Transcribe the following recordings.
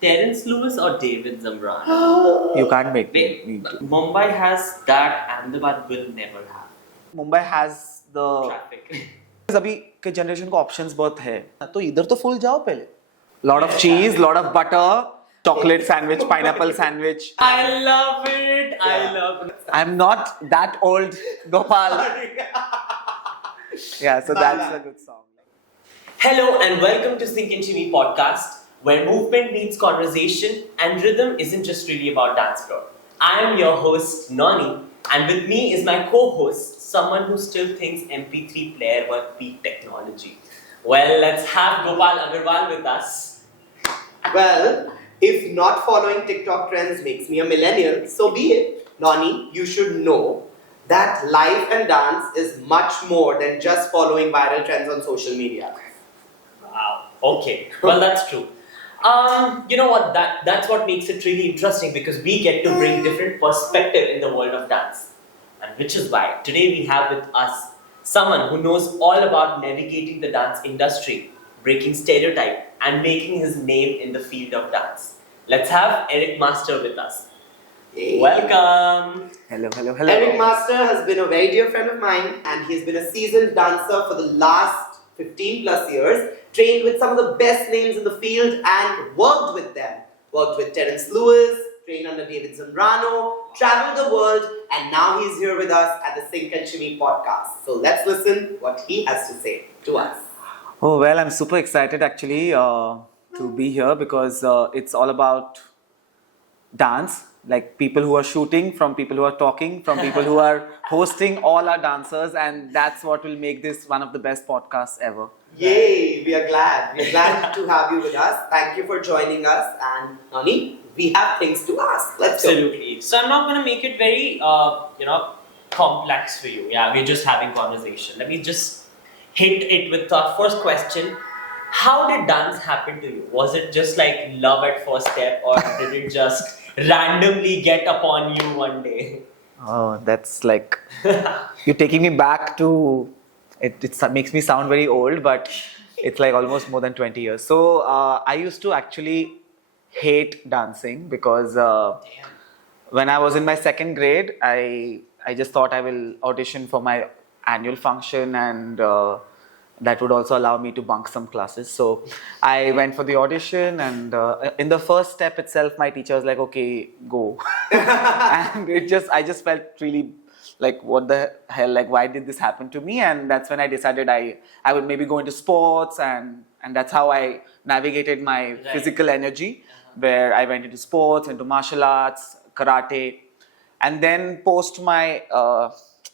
Terence Lewis or David Zambrano? You can't make Wait, me. Mumbai has that, Ahmedabad will never have. Mumbai has the Traffic. अभी के generation को options बहुत है तो इधर तो फुल जाओ पहले लॉट ऑफ चीज lot of butter chocolate sandwich pineapple sandwich I love it. I love it. I'm not that old Gopal yeah so that's a good song Hello and welcome to Sync Shimmy podcast, where movement meets conversation and rhythm isn't just really about dance floor. I am your host Nani, and with me is my co-host, someone who still thinks MP3 player were peak technology. Well, let's have Gopal Agarwal with us. Well, if not following TikTok trends makes me a millennial, so be it. Nani, you should know that life and dance is much more than just following viral trends on social media. Wow. Okay. Well, that's true. You know what? That's what makes it really interesting, because we get to bring different perspective in the world of dance, and which is why today we have with us someone who knows all about navigating the dance industry, breaking stereotype, and making his name in the field of dance. Let's have Aric Master with us. Hey. Welcome. hello Aric Master has been a very dear friend of mine, and he's been a seasoned dancer for the last 15 plus years, trained with some of the best names in the field and worked with them. Worked with Terence Lewis, trained under David Zambrano, traveled the world, and now he's here with us at the Sync Shimmy podcast. So let's listen what he has to say to us. oh well I'm super excited actually to be here because it's all about dance like people who are shooting from people who are talking from people who are hosting all our dancers and that's what will make this one of the best podcasts ever Yay, we are glad. We are glad to have you with us. Thank you for joining us. And Nani, we have things to ask. Let's go. Absolutely. So I'm not going to make it very, complex for you. Yeah, we're just having conversation. Let me just hit it with our first question. How did dance happen to you? Was it just like love at first step, or did it just randomly get upon you one day? oh that's like you're taking me back to it makes me sound very old but it's like almost more than 20 years so I used to actually hate dancing because when I was in my second grade I just thought I will audition for my annual function and that would also allow me to bunk some classes so I went for the audition and in the first step itself my teacher was like okay go and I just felt really like what the hell, like why did this happen to me? And that's when I decided I would maybe go into sports and that's how I navigated my physical energy where I went into sports, into martial arts, karate, and then post my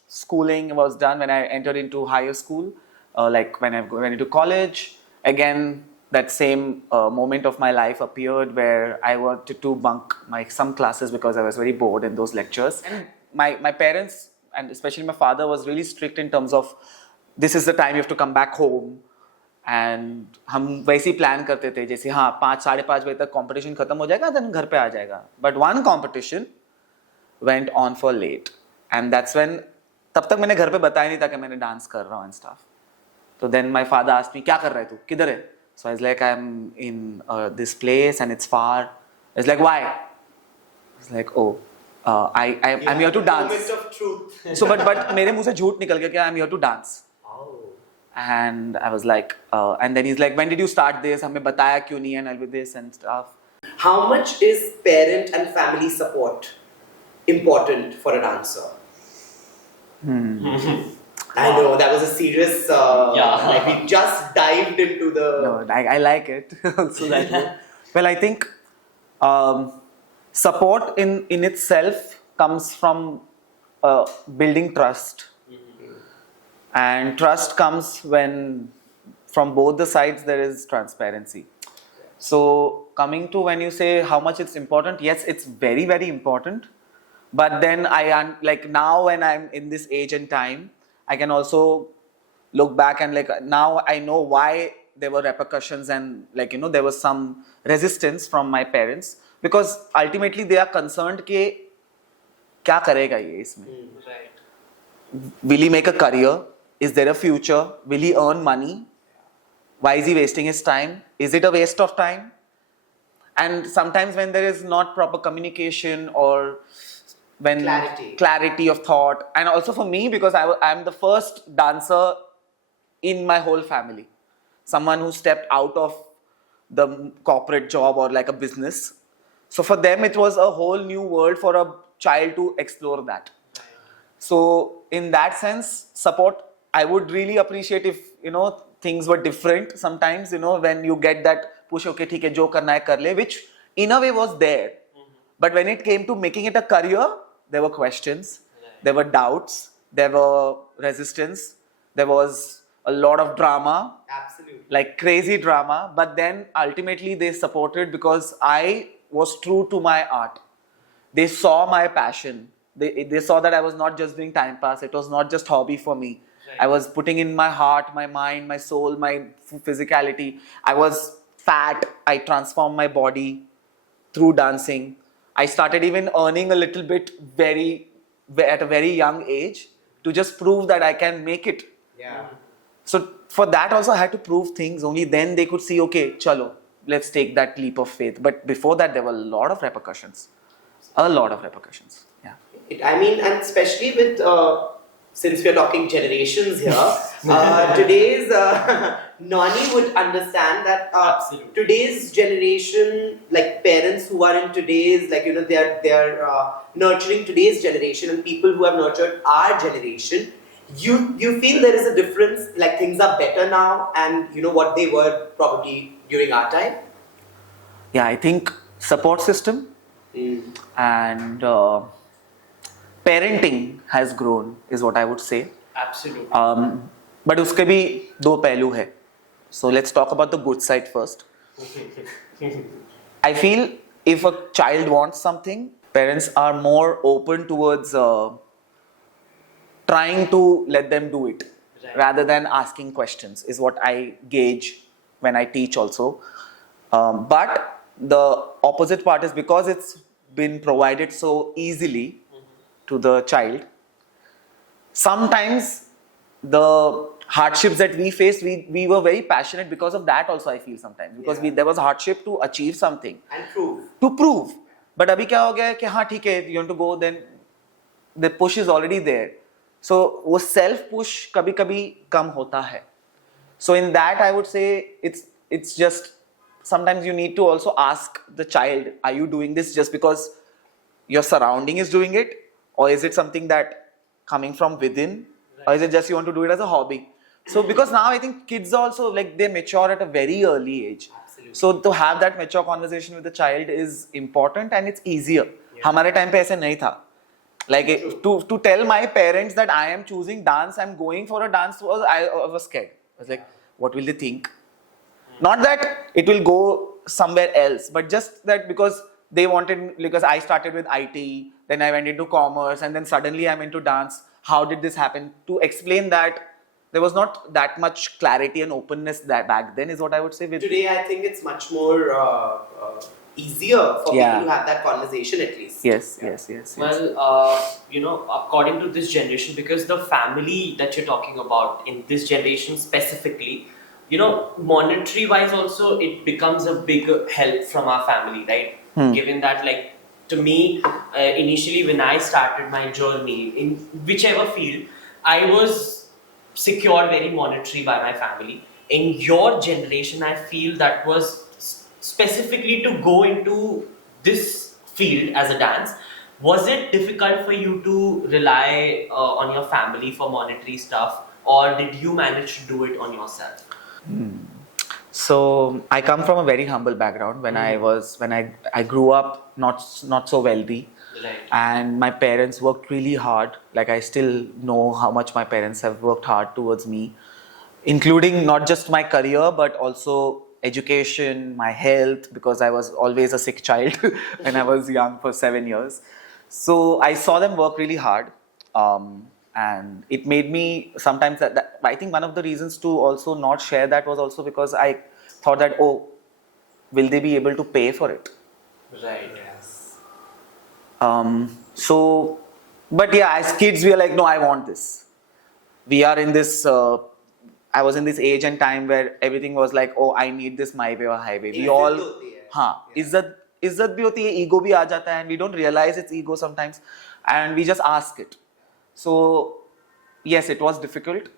schooling was done when I entered into higher school, like when I went into college, again that same moment of my life appeared where I wanted to bunk some classes because I was very bored in those lectures. And my parents, and especially my father, was really strict in terms of this is the time you have to come back home. And हम वैसे ही plan करते थे जैसे हाँ 5-5:30 बजे तक competition खत्म हो जाएगा then घर पे आ जाएगा. But one competition went on for late and that's when तब तक मैंने घर पे बताया नहीं था कि मैंने डांस कर रहा हूँ and stuff. So then my father asked me क्या कर रहा है तू किधर है? So I was like I'm in this place and it's far. I was like why? I was like oh I'm here to dance. Moment of truth. So but मेरे मुंह से झूठ निकल गया कि I'm here to dance. And I was like, and then he's like, when did you start this? हमें बताया क्यों नहीं and with this and stuff. How much is parent and family support important for a dancer? I know that was a serious. Like we just dived into the. No, I like it. Also that way. Well, I think support in itself comes from building trust. And trust comes when from both the sides there is transparency. So coming to when you say how much it's important, yes, it's very, very important. But then like now when I'm in this age and time, I can also look back and like now I know why there were repercussions and like there was some resistance from my parents because ultimately they are concerned कि क्या करेगा ये इसमें? Will he make a career? Is there a future? Will he earn money? Why is he wasting his time? Is it a waste of time? And sometimes when there is not proper communication or when clarity of thought, and also for me, because I'm the first dancer in my whole family, someone who stepped out of the corporate job or like a business. So for them, it was a whole new world for a child to explore that. So in that sense, support, I would really appreciate if, things were different sometimes, when you get that push, okay, theek hai, jo karna hai kar le, which in a way was there. But when it came to making it a career, there were questions, there were doubts, there were resistance, there was a lot of drama. Absolutely. Like crazy drama. But then ultimately they supported because I was true to my art. They saw my passion. They saw that I was not just doing time pass. It was not just hobby for me. Right. I was putting in my heart, my mind, my soul, my physicality. I was fat. I transformed my body through dancing. I started even earning a little bit at a very young age to just prove that I can make it. Yeah. So for that also I had to prove things. Only then they could see, okay, chalo, let's take that leap of faith. But before that, there were a lot of repercussions. A lot of repercussions. Yeah. And especially with, since we are talking generations here, today's Nani would understand that today's generation, like parents who are in today's, like, they are nurturing today's generation, and people who have nurtured our generation. You feel there is a difference, like things are better now, and what they were probably during our time? Yeah, I think support system and parenting has grown is what I would say. Absolutely. But uske bhi do pehlu hai. So let's talk about the good side first. I feel if a child wants something, parents are more open towards trying to let them do it, rather than asking questions, is what I gauge when I teach also. But the opposite part is, because it's been provided so easily to the child, sometimes the hardships that we faced, we were very passionate because of that also, I feel sometimes. Because there was hardship to achieve something. And prove. To prove. But abhi kya ho gaya hai ki haan theek hai, you want to go, then the push is already there. So वो self push कभी कभी कम होता है. So in that I would say it's just sometimes you need to also ask the child, are you doing this just because your surrounding is doing it, or is it something that coming from within, or is it just you want to do it as a hobby? So because now I think kids also, like, they mature at a very early age. Absolutely. So to have that mature conversation with the child is important, and it's easier. हमारे time पे ऐसे नहीं था. Like to tell my parents that I am choosing dance, I'm going for a dance, I was scared. I was like, what will they think? Not that it will go somewhere else, but just that because they wanted, because I started with IT, then I went into commerce, and then suddenly I'm into dance. How did this happen? To explain that, there was not that much clarity and openness that back then, is what I would say. Today, I think it's much more easier for people to have that conversation, at least. Yes. Well, according to this generation, because the family that you're talking about in this generation specifically, monetary wise also, it becomes a big help from our family, right? Given that, like, to me, initially when I started my journey in whichever field, I was secured very monetary by my family. In your generation, I feel that was specifically to go into this field as a dance. Was it difficult for you to rely on your family for monetary stuff, or did you manage to do it on yourself? So I come from a very humble background. When I grew up not so wealthy, right. And my parents worked really hard. Like, I still know how much my parents have worked hard towards me, including not just my career but also education, my health, because I was always a sick child when I was young for 7 years. So I saw them work really hard, and it made me sometimes that I think one of the reasons to also not share that was also because I thought that, oh, will they be able to pay for it? Right. Yes. So, but yeah, as kids we are like, no, I want this. We are in this. I was in this age and time where everything was like, oh, I need this my way or highway. We all हाँ इज्जत भी होती है, ego भी आ जाता है, and we don't realize it's ego sometimes, and we just ask it. So yes, it was difficult,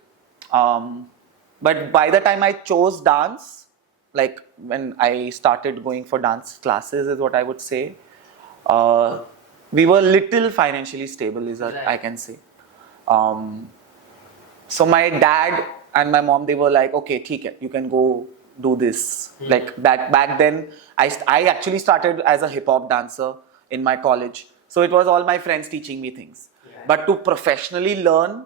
but by the time I chose dance, like when I started going for dance classes, is what I would say, we were little financially stable, is what I can say. So my dad and my mom, they were like, okay, theek hai, you can go do this. Like back then, I actually started as a hip hop dancer in my college. So it was all my friends teaching me things. But to professionally learn,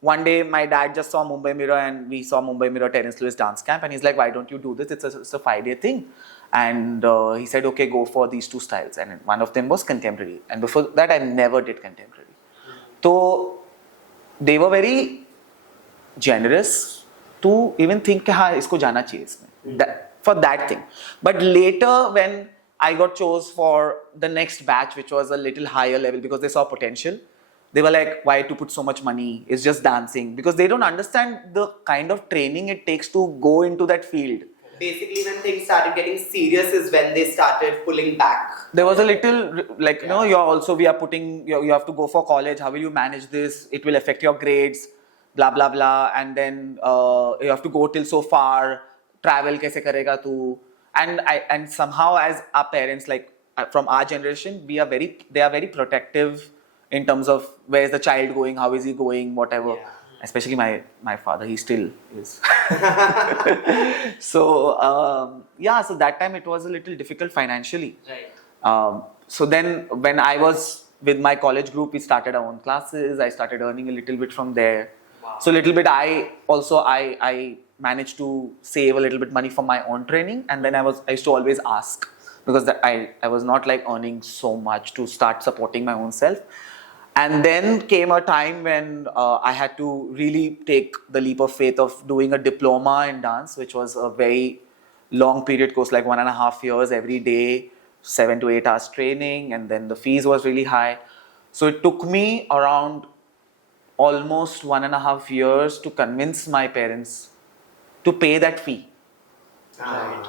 one day my dad just saw Mumbai Mirror, and we saw Mumbai Mirror Terence Lewis dance camp, and he's like, why don't you do this? It's a 5-day thing. And he said, okay, go for these 2 styles. And one of them was contemporary. And before that, I never did contemporary. So they were very generous to even think कि हाँ इसको जाना चाहिए इसमें, for that thing. But later when I got chose for the next batch, which was a little higher level, because they saw potential, they were like, why to put so much money? It's just dancing, because they don't understand the kind of training it takes to go into that field. Basically, when things started getting serious is when they started pulling back. There was a little like, you know, we are putting, you have to go for college. How will you manage this? It will affect your grades. Blah blah blah, and then you have to go till so far. Travel कैसे करेगा तू? And somehow as our parents, like from our generation, they are very protective in terms of where is the child going, how is he going, whatever. Yeah. Especially my father, he still is. So so that time it was a little difficult financially. Right. So then when I was with my college group, we started our own classes. I started earning a little bit from there. Wow. So a little bit I managed to save a little bit money for my own training, and then I used to always ask, because I was not like earning so much to start supporting my own self. And then came a time when I had to really take the leap of faith of doing a diploma in dance, which was a very long period course, like 1.5 years every day, 7 to 8 hours training, and then the fees was really high. So it took me around almost 1.5 years to convince my parents to pay that fee. Right.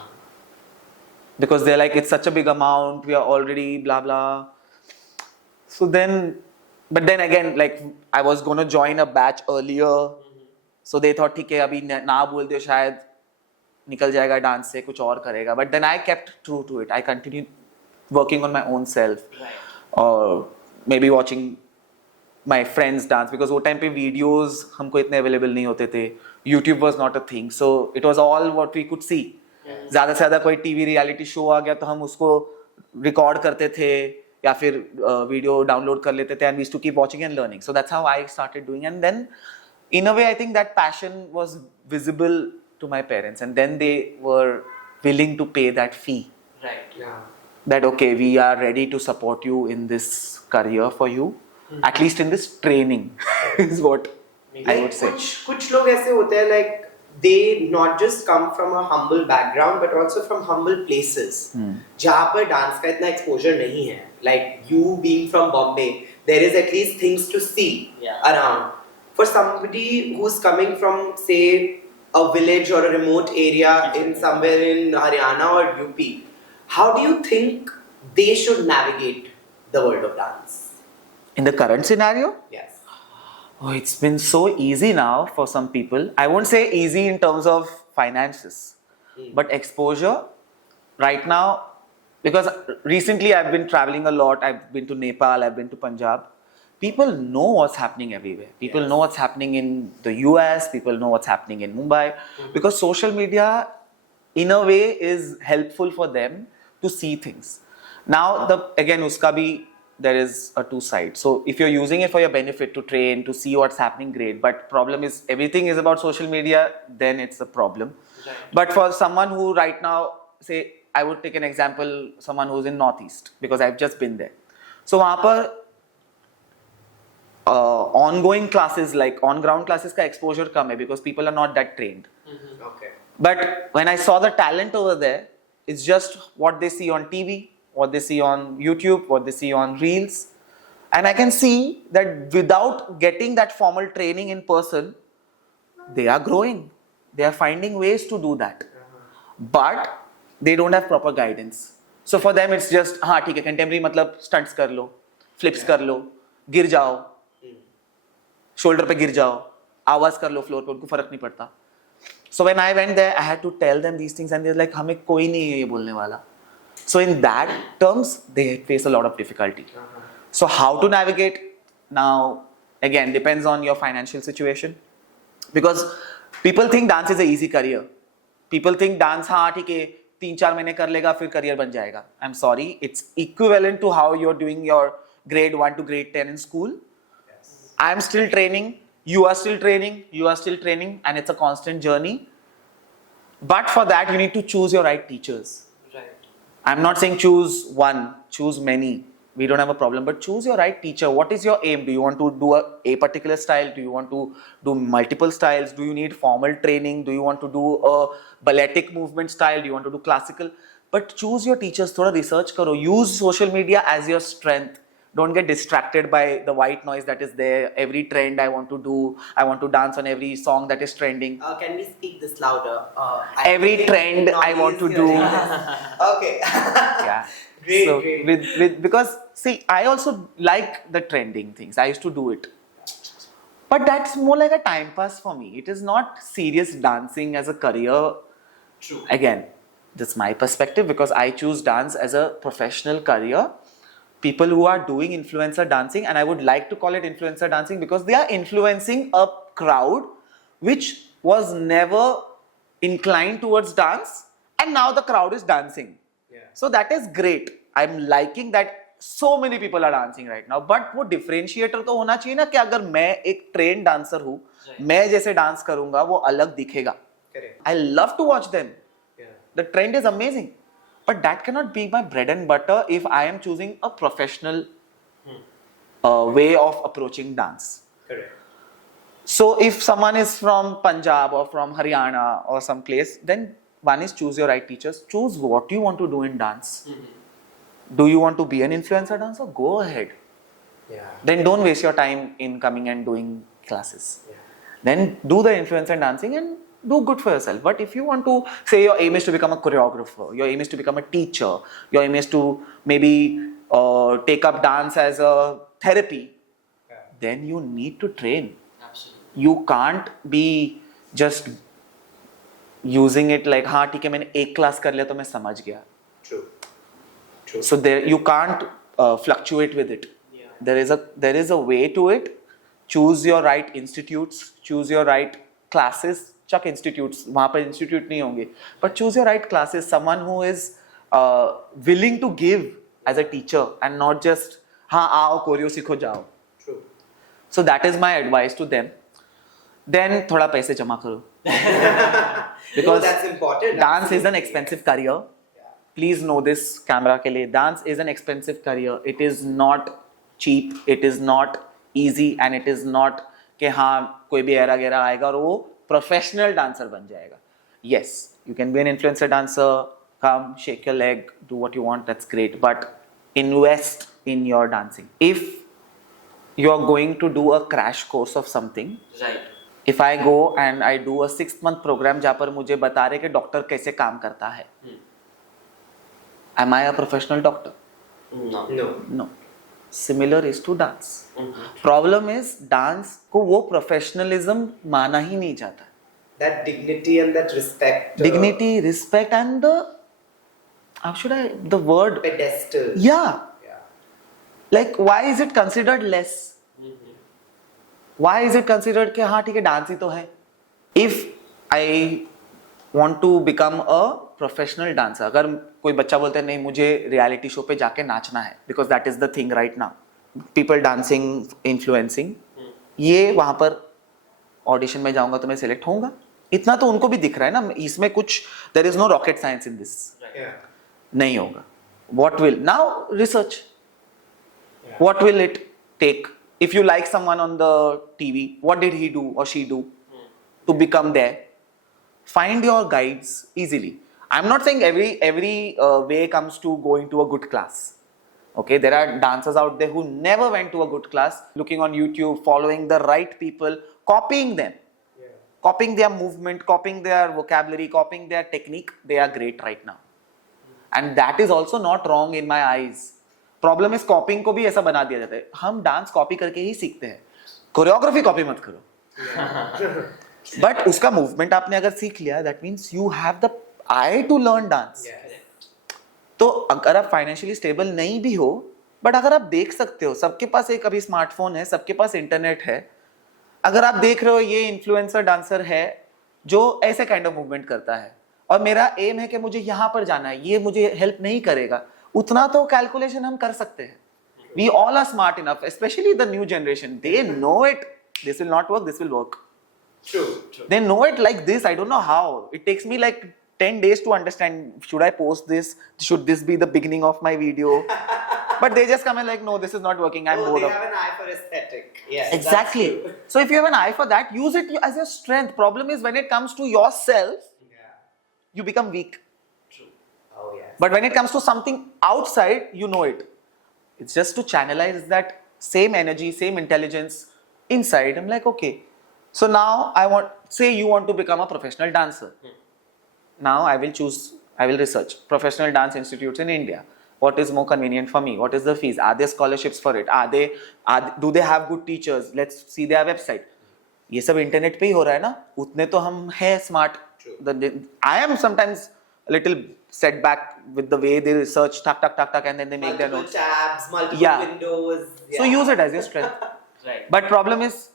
Because they're like, it's such a big amount, we are already blah blah. So then, but then again, like I was going to join a batch earlier. So they thought, ठीक है अभी ना बोल दे शायद निकल जाएगा dance से कुछ और करेगा. But then I kept true to it. I continued working on my own self. Right. Or maybe watching my friends dance, because वो time पे videos हमको इतने available नहीं होते थे. YouTube was not a thing, so it was all what we could see. ज़्यादा से ज़्यादा कोई TV reality show आ गया तो हम उसको record करते थे या फिर video download कर लेते थे, and we used to keep watching and learning. So that's how I started doing, and then in a way I think that passion was visible to my parents, and then they were willing to pay that fee. Right. Yeah. That okay, we are ready to support you in this career for you. At least in this training is what I would say. कुछ लोग ऐसे होते हैं, like they not just come from a humble background but also from humble places जहाँ पर dance का इतना exposure नहीं है. Like you being from Bombay, there is at least things to see around. For somebody who's coming from, say, a village or a remote area in somewhere in Haryana or UP, how do you think they should navigate the world of dance? In the current scenario, Yes. oh, it's been so easy now for some people. I won't say easy in terms of finances, but exposure right now, because recently I've been traveling a lot. I've been to Nepal, I've been to Punjab. People know what's happening everywhere. People know what's happening in the US, people know what's happening in Mumbai, because social media in a way is helpful for them to see things. Now, again, uska bhi, there is a two sides. So if you're using it for your benefit, to train, to see what's happening, great. But problem is, everything is about social media, then it's a problem. Right. But for someone who right now, say, I would take an example, someone who's in Northeast, because I've just been there. So वहाँ पर ongoing classes, like on ground classes का exposure कम है, because people are not that trained. Okay. But when I saw the talent over there, it's just what they see on TV, what they see on YouTube, what they see on Reels. And I can see that without getting that formal training in person, they are growing. They are finding ways to do that. But they don't have proper guidance. So for them it's just हाँ ठीक है contemporary मतलब stunts कर लो, flips कर लो, गिर जाओ, shoulder पे गिर जाओ, आवाज कर लो floor पे, उनको फर्क नहीं पड़ता. So when I went there, I had to tell them these things, and they're like, हमें कोई नहीं है ये बोलने वाला. So in that terms, they face a lot of difficulty. So how to navigate? Now, again, depends on your financial situation. Because people think dance is an easy career. People think dance, हाँ ठीक है, 3-4 महीने कर लेगा फिर career बन जाएगा. I'm sorry, it's equivalent to how you're doing your grade 1 to grade 10 in school. I'm still training. You are still training, you are still training, and it's a constant journey. But for that, you need to choose your right teachers. Right. I'm not saying choose one, choose many. We don't have a problem, but choose your right teacher. What is your aim? Do you want to do a particular style? Do you want to do multiple styles? Do you need formal training? Do you want to do a balletic movement style? Do you want to do classical? But choose your teachers. Thoda research karo. Use social media as your strength. Don't get distracted by the white noise that is there. Every trend I want to do. I want to dance on every song that is trending. Can we speak this louder? Every trend I want to do. Okay. Yeah. Great, So great. with because see, I also like the trending things. I used to do it. But that's more like a time pass for me. It is not serious dancing as a career. True. Again, that's my perspective because I choose dance as a professional career. People who are doing influencer dancing, and I would like to call it influencer dancing because they are influencing a crowd which was never inclined towards dance, and now the crowd is dancing. Yeah. So that is great. I'm liking that so many people are dancing right now. But वो differentiator तो होना चाहिए ना कि अगर मैं एक trained dancer हूँ, मैं जैसे dance करूँगा वो अलग दिखेगा. Correct. I love to watch them. Yeah. The trend is amazing. But that cannot be my bread and butter if I am choosing a professional way of approaching dance. Correct. So if someone is from Punjab or from Haryana or some place, then one is choose your right teachers. Choose what you want to do in dance. Do you want to be an influencer dancer? Go ahead. Yeah. Then don't waste your time in coming and doing classes. Yeah. Then do the influencer dancing and do good for yourself. But if you want to say your aim is to become a choreographer, your aim is to become a teacher, your aim is to maybe take up dance as a therapy, then you need to train. Absolutely. You can't be just using it like हाँ ठीक है मैंने एक class कर लिया तो मैं समझ गया. True. True. So there you can't fluctuate with it. Yeah. There is a way to it. Choose your right institutes, choose your right classes. Chuck institutes, वहाँ पर institute नहीं होंगे. But choose your right classes. Someone who is willing to give as a teacher and not just हाँ आओ chorio सीखो जाओ. True. So that is my advice to them. Then थोड़ा पैसे जमा करो. Because that's important. dance is an expensive career. Please know this camera के लिए. Dance is an expensive career. It is not cheap. It is not easy, and it is not कि हाँ कोई भी एरा गेरा आएगा और वो professional dancer बन जाएगा. Yes, you can be an influencer dancer. Come, shake your leg, do what you want. That's great. But invest in your dancing. If you are going to do a crash course of something, Right. if I go and I do a 6-month program जहाँ पर मुझे बता रहे कि doctor कैसे काम करता है, am I a professional doctor? No. No. No. Similar is to dance. Problem is dance को वो professionalism माना ही नहीं जाता. That dignity and that respect. Dignity, respect, and the word. Pedestal. Yeah. Yeah. Like why is it considered less? Why is it considered कि हाँ ठीक है dance ही तो है. If I want to become a professional dancer, अगर कोई बच्चा बोलता है नहीं मुझे रियलिटी शो पे जाके नाचना है, because that is the thing right now, people dancing, influencing, ये वहाँ पर ऑडिशन में जाऊंगा तो मैं सिलेक्ट होऊंगा, इतना तो उनको भी दिख रहा है ना. इसमें कुछ there is no rocket science in this. Yeah. नहीं होगा. What will now research? Yeah. What will it take? If you like someone on the TV, what did he do or she do to become there? Find your guides easily. I'm not saying every way comes to going to a good class. Okay, there are dancers out there who never went to a good class, looking on YouTube, following the right people, copying them, copying their movement, copying their vocabulary, copying their technique. They are great right now. and that is also not wrong in my eyes. Problem is copying को भी ऐसा बना दिया जाता है, हम dance copy करके ही सीखते हैं, कोरियोग्राफी कॉपी मत करो. बट उसका मूवमेंट आपने अगर सीख लिया, that means you have the eye to learn dance. तो अगर आप फाइनेंशियली स्टेबल नहीं भी हो, बट अगर आप देख सकते हो, सबके पास एक अभी स्मार्टफोन है, सबके पास इंटरनेट है, अगर आप देख रहे हो ये इन्फ्लुएंसर डांसर है जो ऐसे काइंड ऑफ मूवमेंट करता है, और मेरा एम है कि मुझे यहाँ पर जाना है, ये मुझे हेल्प नहीं करेगा, उतना तो कैलकुलेशन हम कर सकते हैं. We all are smart enough, specially the new generation, they know it, this will not work, this will work. True. They know it like this. I don't know how. It takes me like 10 days to understand, should I post this? Should this be the beginning of my video? But they just come and like, no, this is not working. I'm bored they of. have an eye for aesthetic. Yes, Exactly. that's true. So if you have an eye for that, use it as your strength. Problem is when it comes to yourself, Yeah. you become weak. True. Oh yes. But when it comes to something outside, you know it. It's just to channelize that same energy, same intelligence inside. I'm like, okay. So now say you want to become a professional dancer. Now I will research professional dance institutes in India. What is more convenient for me? What is the fees? Are there scholarships for it? Do they have good teachers? Let's see their website. ये सब internet पे ही हो रहा है ना, उतने तो हम है smart. I am sometimes a little set back with the way they research, tuck, and then they make their notes. Multiple tabs, multiple windows. Yeah. So use it as your strength. Right. But problem is,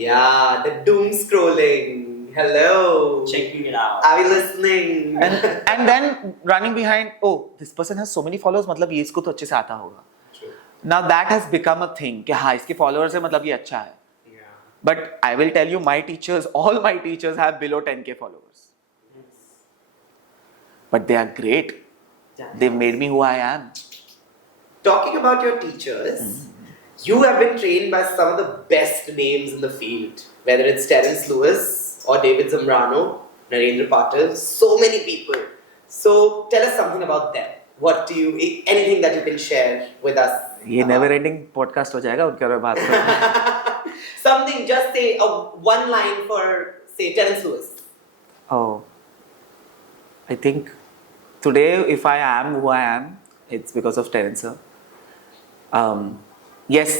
Yeah, the doom scrolling. Hello. Checking it out. Are we listening? and then running behind, oh, this person has so many followers, मतलब ये इसको तो अच्छे से आता होगा. True. Now that has become a thing कि हाँ इसके followers है मतलब ये अच्छा है. Yeah. But I will tell you, all my teachers have below 10k followers. But they are great. They've made me who I am. Talking about your teachers, you have been trained by some of the best names in the field, whether it's Terence Lewis or David Zambrano, Narendra Patil, so many people. So tell us something about them. Anything that you can share with us? ये never ending podcast हो जाएगा उनके बारे में बात करना. Something, just say one line for, say, Terence Lewis. Oh, I think today if I am who I am, it's because of Terence sir. Yes,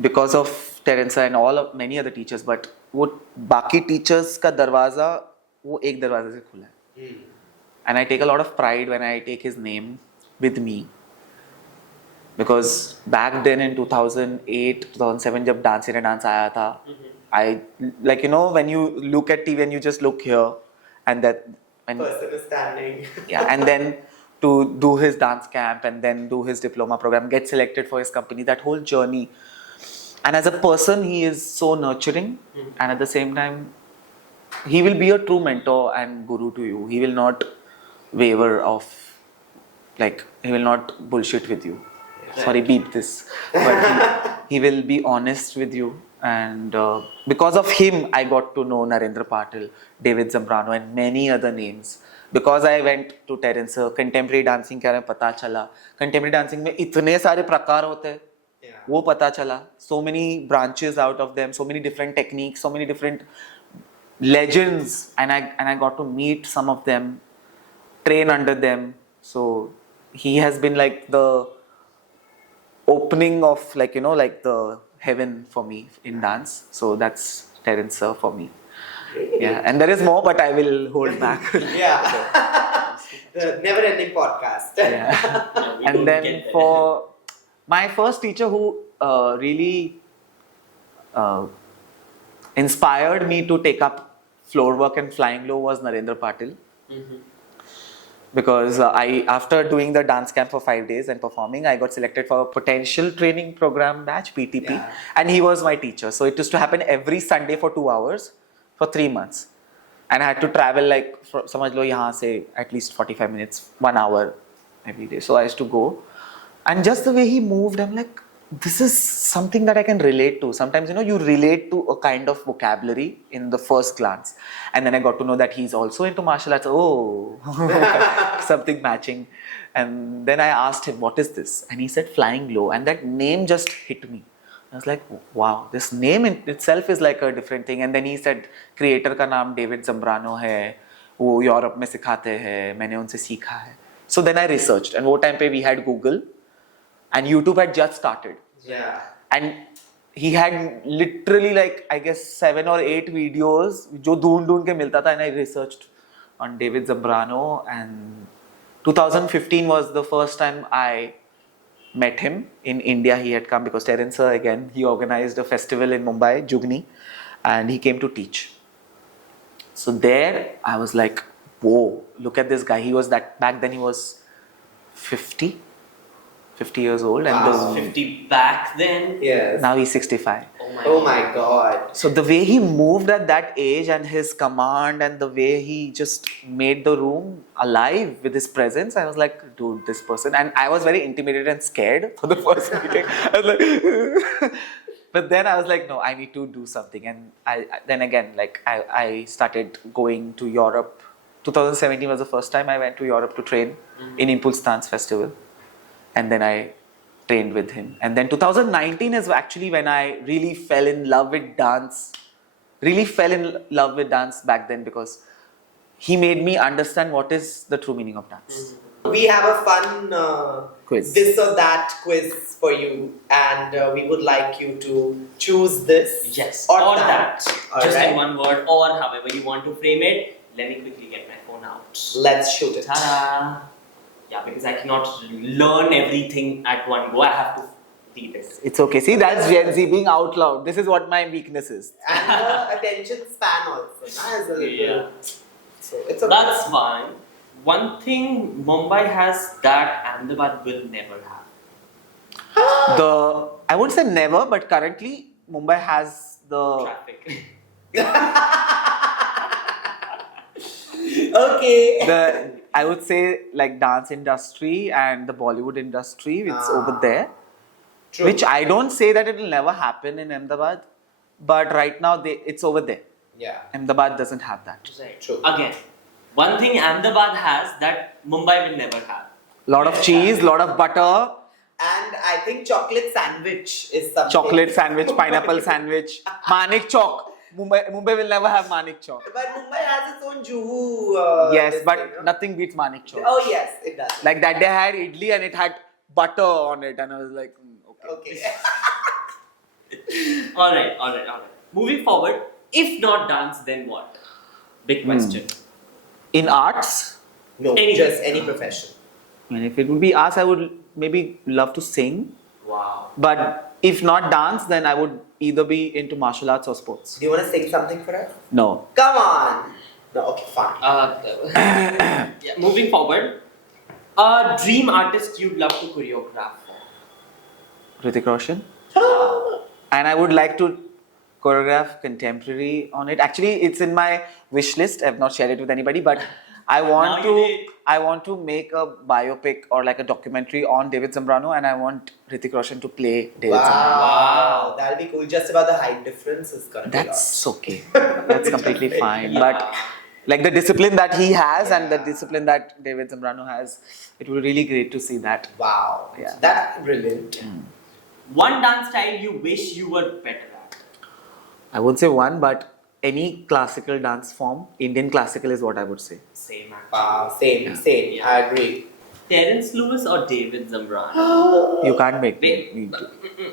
because of Terence sir and many other teachers, but वो बाकी teachers का दरवाजा वो एक दरवाजे से खुला है. And I take a lot of pride when I take his name with me, because back then in 2008 2007 जब Dance India Dance आया था, I like, you know, when you look at TV and you just look here and that Person is standing. yeah, and then to do his dance camp and then do his diploma program, get selected for his company, that whole journey. And as a person, he is so nurturing, and at the same time, he will be a true mentor and guru to you. He will not waver off, like, he will not bullshit with you. Sorry, beep this. But he will be honest with you. And because of him, I got to know Narendra Patil, David Zambrano, and many other names. Because I went to Terence, contemporary dancing क्या है पता चला. Contemporary dancing में इतने सारे प्रकार होते हैं, वो पता चला. So many branches out of them, so many different techniques, so many different legends, and I got to meet some of them, train under them. So he has been like the opening of, like, you know, like the heaven for me in dance. So that's Terence sir for me. Yeah, and there is more, but I will hold back. Yeah. The never-ending podcast. Yeah. And then for my first teacher who really inspired me to take up floor work and flying low was Narendra Patil. Because after doing the dance camp for 5 days and performing, I got selected for a potential training program batch, PTP, and he was my teacher. So it used to happen every Sunday for 2 hours for 3 months, and I had to travel like, समझ लो यहाँ से at least 45 minutes, 1 hour every day. So I used to go, and just the way he moved, I'm like, this is something that I can relate to. Sometimes, you know, you relate to a kind of vocabulary in the first glance, and then I got to know that he's also into martial arts. Oh, something matching. And then I asked him, what is this? And he said flying low, and that name just hit me. I was like, wow, this name in itself is like a different thing. And then he said, creator का नाम David Zambrano है, वो Europe में सिखाते हैं, मैंने उनसे सीखा है. So then I researched, and वो time पे we had Google, and YouTube had just started. Yeah. And he had literally like I guess 7 or 8 videos जो ढूंढ के मिलता था, and I researched on David Zambrano, and 2015 was the first time I met him in India. He had come because Terence sir, again, he organized a festival in Mumbai, Jugni, and he came to teach. So there I was like, whoa, look at this guy. He was back then he was 50 years old, and Wow. 50 back then. Yes. now he's 65. Oh my God. So the way he moved at that age, and his command, and the way he just made the room alive with his presence, I was like, dude, this person. And I was very intimidated and scared for the first meeting. I was like, but then I was like, no, I need to do something. And then again, like I started going to Europe. 2017 was the first time I went to Europe to train in Impulse Dance Festival. And then I trained with him. And then 2019 is actually when I really fell in love with dance. Really fell in love with dance back then, because he made me understand what is the true meaning of dance. We have a fun Quiz. this or that quiz for you, and we would like you to choose this Yes, or or that. that. Just Alright. in one word, or however you want to frame it. Let me quickly get my phone out. Let's shoot it. Ta-da! Yeah, because I cannot learn everything at one go. I have to read this. It's okay. See, that's Gen Z being out loud. This is what my weakness is. And the attention span also. As a little. Yeah. So it's okay. That's fine. One thing Mumbai has that Ahmedabad will never have. I won't say never, but currently Mumbai has the Traffic. Okay. I would say like dance industry and the Bollywood industry. It's over there. True. Which I don't say that it will never happen in Ahmedabad, but right now it's over there. Yeah. Ahmedabad doesn't have that. Right. True. Again, one thing Ahmedabad has that Mumbai will never have. Lot of cheese, lot of butter, And I think chocolate sandwich is something. chocolate sandwich, pineapple sandwich, manik chok. Mumbai will never have manik chok. But Mumbai has its own Juhu. Yes, this but thing, no? nothing beats manik chok. Oh yes, it does. Like that day I had idli and it had butter on it, and I was like, okay. Okay. Alright. Moving forward, if not dance, then what? Big question. In arts, No, Any- just any profession. and if it would be us, I would maybe love to sing. Wow. But if not dance, then I would either be into martial arts or sports. Do you want to sing something for us? No. Come on. No, okay, fine. Yeah, moving forward, a dream artist you'd love to choreograph for? Hrithik Roshan. And I would like to choreograph contemporary on it. Actually, it's in my wish list. I've not shared it with anybody, but I want Now you did. I want to make a biopic or like a documentary on David Zambrano, and I want Hrithik Roshan to play David Zambrano. Wow, that'll be cool. Just about the height difference is gonna be That's okay. That's completely fine. Yeah. But like the discipline that he has and the discipline that David Zambrano has, it will be really great to see that. Wow. Yeah. That's brilliant. One dance style you wish you were better at? I won't say one, but any classical dance form, Indian classical is what I would say. Same actually. Wow, same. Yeah. I agree. Terence Lewis or David Zambrano? You can't make Wait. me.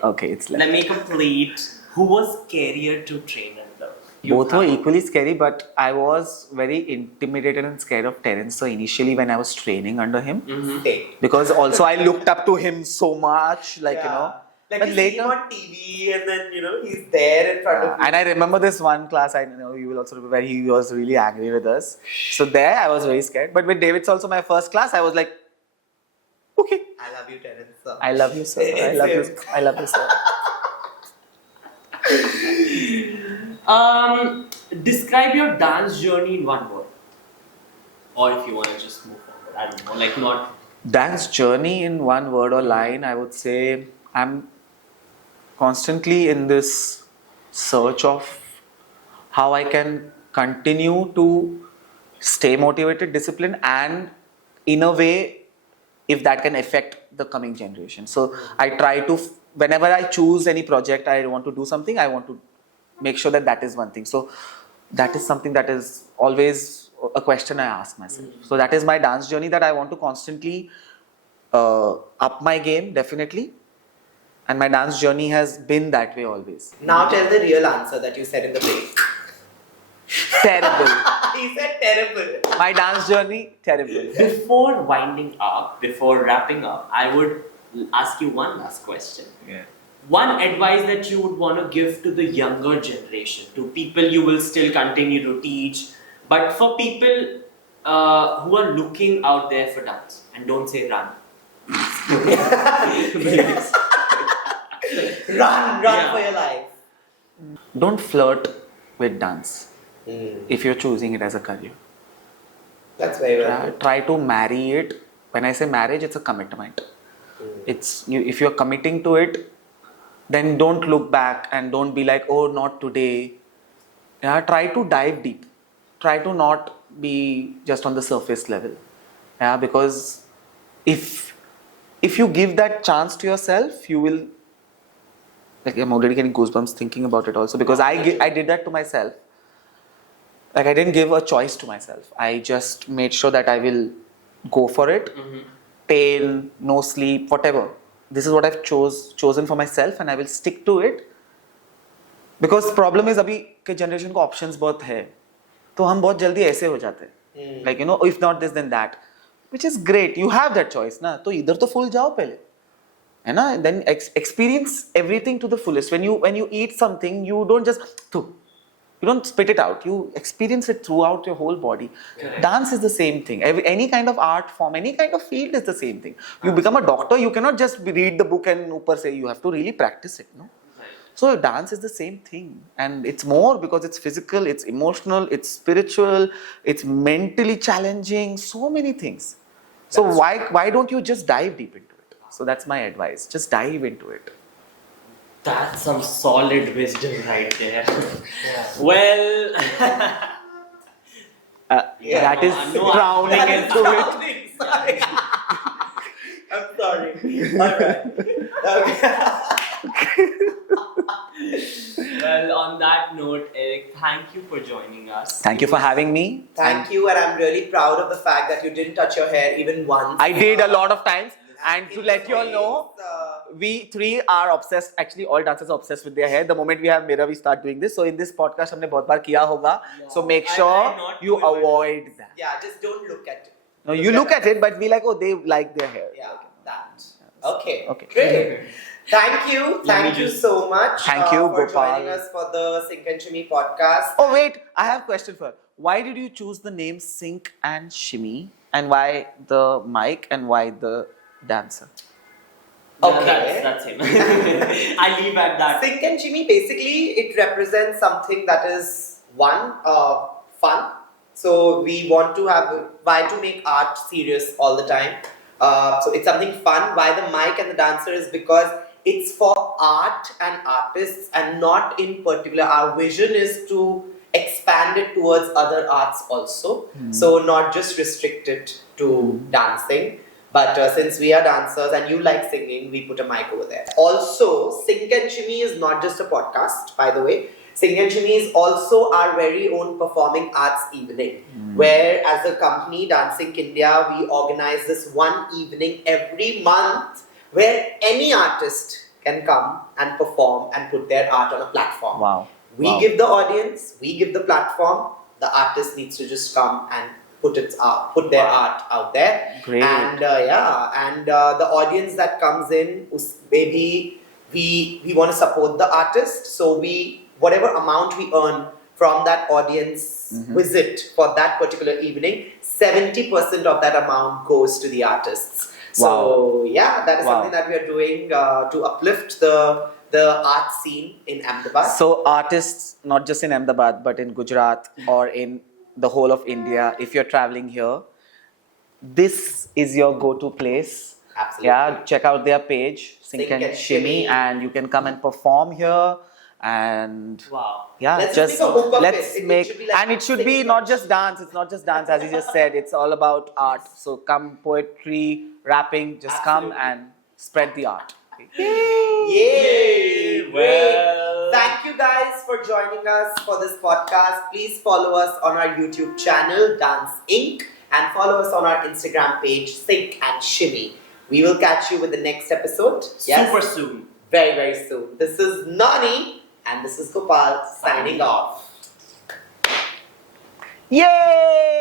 Okay, it's Let left. me complete. Who was scarier to train under? Both were equally scary, but I was very intimidated and scared of Terence. So initially, when I was training under him, Same. because also I looked up to him so much, like you know. Like But you see him later, on TV and then he's there in front of you. and I remember this one class, I know you will also remember, where he was really angry with us. So there, I was very scared. But with David's also my first class, I was like, okay, I love you, Terence. Sir. I love you, sir. I love you. I love you, sir. Describe your dance journey in one word. Or if you want to just move forward. I don't know, like not. Dance journey in one word or line, I would say I'm constantly in this search of how I can continue to stay motivated, disciplined, and in a way, if that can affect the coming generation. So I try to, whenever I choose any project, I want to do something, I want to make sure that that is one thing. So that is something that is always a question I ask myself. So that is my dance journey, that I want to constantly up my game, definitely. And my dance journey has been that way always. Now tell the real answer that you said in the break. Terrible. He said terrible. My dance journey, terrible. Before winding up, before wrapping up, I would ask you one last question. Yeah. One advice that you would want to give to the younger generation, to people you will still continue to teach, but for people who are looking out there for dance, and don't say run. Run Yeah. for your life. Don't flirt with dance if you're choosing it as a career. That's very well. Try to marry it. When I say marriage, it's a commitment. If you're committing to it, then don't look back and don't be like, oh, not today. Yeah, try to dive deep. Try to not be just on the surface level. Yeah, because if you give that chance to yourself, you will. Like, I'm already getting goosebumps thinking about it also, because I did that to myself. Like, I didn't give a choice to myself. I just made sure that I will go for it. Pain, no sleep, whatever. This is what I've chosen for myself, and I will stick to it. Because problem is, अभी के generation को options बहुत है, तो हम बहुत जल्दी ऐसे हो जाते हैं. Like, if not this, then that, which is great. You have that choice, ना. तो इधर तो full जाओ पहले, है ना? Then experience everything to the fullest. When you eat something, you don't just you don't spit it out. You experience it throughout your whole body. Correct. Dance is the same thing. Any kind of art form, any kind of field is the same thing. You become a doctor, you cannot just read the book and ऊपर से, you have to really practice it, no? So dance is the same thing, and it's more because it's physical, it's emotional, it's spiritual, it's mentally challenging, so many things. So why don't you just dive deep into it? So that's my advice. Just dive into it. That's some solid wisdom right there. Well, That is drowning into it. Sorry. I'm sorry. Alright. well, on that note, Aric, thank you for joining us. Thank you for having me. Thank you, and I'm really proud of the fact that you didn't touch your hair even once. I did a lot of times, and to let you all know, we three are obsessed. Actually, all dancers are obsessed with their hair. The moment we have mirror, we start doing this. So in this podcast, हमने बहुत बार किया होगा. So make sure you avoid that. Yeah, just don't look at it. No, you look at it, but be like, oh, they like their hair. Yeah, that. Okay. Okay. Great. Thank you. Thank you so much. Thank you, for Gopal. joining us for the Sync and Shimmy podcast. Oh wait, I have a question for you. Why did you choose the name Sync and Shimmy, and why the mic, and why the dancer? Okay. That's him. I leave at that. Sync and Shimmy, basically, it represents something that is fun. So we want to why to make art serious all the time. So it's something fun. Why the mic and the dancer is because it's for art and artists, and not in particular. Our vision is to expand it towards other arts also. So not just restricted to dancing. But since we are dancers and you like singing, we put a mic over there. Also, Sync and Shimmy is not just a podcast, by the way. Sync and Shimmy is also our very own performing arts evening, where as a company, Dancing India, we organize this one evening every month where any artist can come and perform and put their art on a platform. Wow. We give the audience, we give the platform, the artist needs to just come and put their art out there. Great. And the audience that comes in, maybe we want to support the artist, so whatever amount we earn from that audience visit for that particular evening, 70% of that amount goes to the artists. So that is something that we are doing to uplift the art scene in Ahmedabad. So artists, not just in Ahmedabad, but in Gujarat or in the whole of India, if you're traveling here, this is your go-to place. Absolutely. Yeah, check out their page, Sync and Shimmy, and you can come and perform here. And yeah, Let's make a hook of it should be not just dance. It's not just dance, as you just said. It's all about art. So come, poetry, rapping, just come and spread the art. Yay! Great! Well, Thank you guys for joining us for this podcast. Please follow us on our YouTube channel, Dance Inc., and follow us on our Instagram page, Sync and Shimmy. We will catch you with the next episode. Yes? super soon. Very, very soon. This is Nani and this is Gopal signing off. Yay!